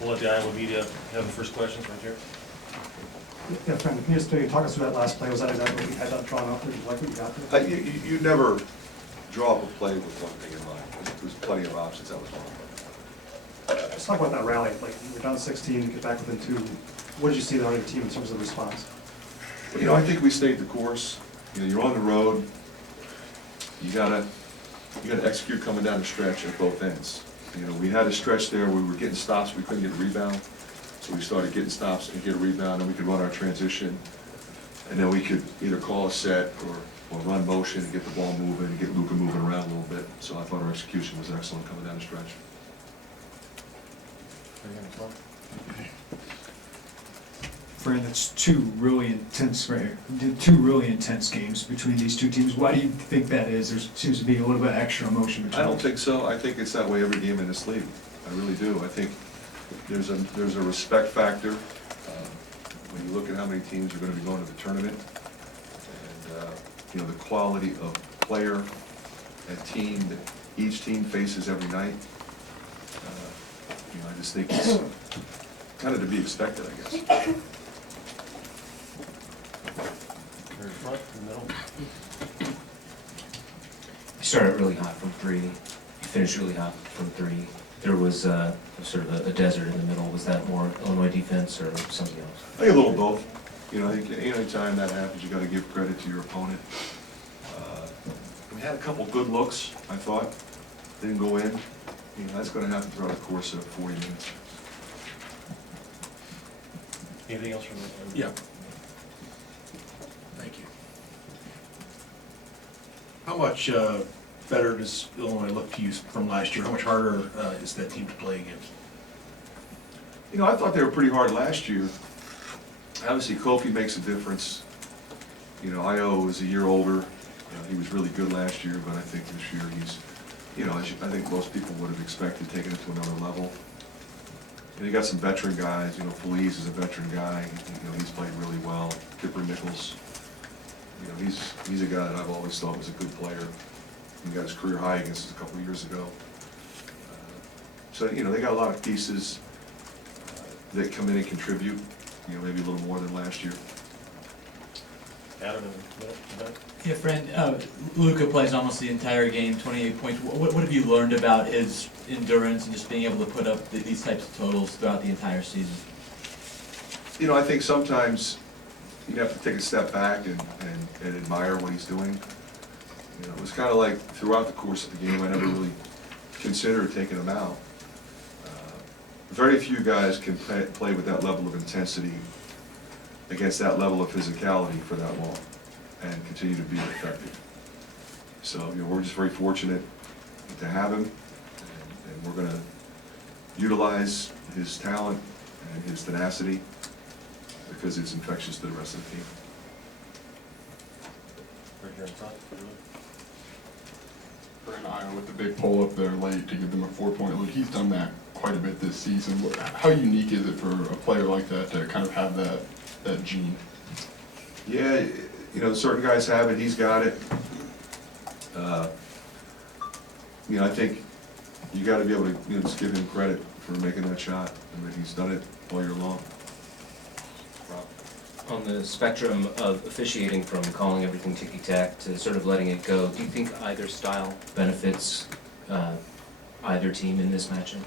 We'll let the Iowa media have the first questions right here. Yeah, Fran, can you just talk us through that last play? Was that exactly what you had that drawn up? Did you like what you got there? You never draw up a play with one thing in mind. There's plenty of options. That was one. Let's talk about that rally. Like, you were down 16, you get back within 2. What did you see there on your team in terms of the response? Well, I think we stayed the course. You're on the road. You gotta execute coming down the stretch at both ends. We had a stretch there where we were getting stops, we couldn't get a rebound. So we started getting stops and get a rebound, and we could run our transition. And then we could either call a set or run motion and get the ball moving and get Luka moving around a little bit. So I thought our execution was excellent coming down the stretch. Fran, that's two really intense games between these two teams. Why do you think that is? There seems to be a little bit of extra emotion between I don't think so. I think it's that way every game in this league. I really do. I think there's a respect factor when you look at how many teams are going to be going to the tournament, and the quality of player and team that each team faces every night. I just think it's kind of to be expected, I guess. Very front, in the middle. You started really hot from 3. You finished really hot from 3. There was sort of a desert in the middle. Was that more Illinois defense or something else? I think a little both. I think any time that happens, you got to give credit to your opponent. We had a couple good looks, I thought. Didn't go in. That's going to happen throughout the course of 40 minutes. Anything else from the? Yeah. Thank you. How much better does Illinois look to you from last year? How much harder is that team to play against? I thought they were pretty hard last year. Obviously, Kofi makes a difference. Io is a year older. He was really good last year, but I think this year he's, I think most people would have expected taking it to another level. And you got some veteran guys. Feliz is a veteran guy. He's played really well. Kipper Nichols. He's a guy that I've always thought was a good player. He got his career high against us a couple of years ago. So they got a lot of pieces that come in and contribute. Maybe a little more than last year. Adam in the middle. Yeah, Fran, Luka plays almost the entire game, 28 points. What have you learned about his endurance and just being able to put up these types of totals throughout the entire season? I think sometimes you have to take a step back and admire what he's doing. It was kind of like throughout the course of the game, I never really considered taking him out. Very few guys can play with that level of intensity against that level of physicality for that long and continue to be effective. So, we're just very fortunate to have him, and we're going to utilize his talent and his tenacity because it's infectious to the rest of the team. Right here in front. Fran Iowa with the big pull up there late to give them a 4-point lead. He's done that quite a bit this season. How unique is it for a player like that to kind of have that gene? Yeah, certain guys have it. He's got it. I think you got to be able to just give him credit for making that shot. He's done it all year long. On the spectrum of officiating from calling everything ticky-tack to sort of letting it go, do you think either style benefits either team in this matchup?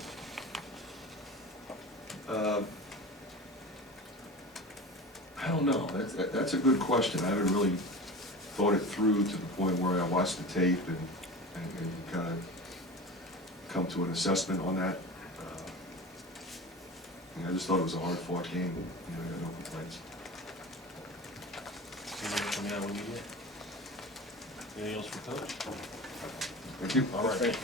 I don't know. That's a good question. I haven't really thought it through to the point where I watched the tape and kind of come to an assessment on that. I just thought it was a hard-fought game. I got no complaints. Anything from the Iowa media? Anything else for Coach? Thank you. All right. Thank you.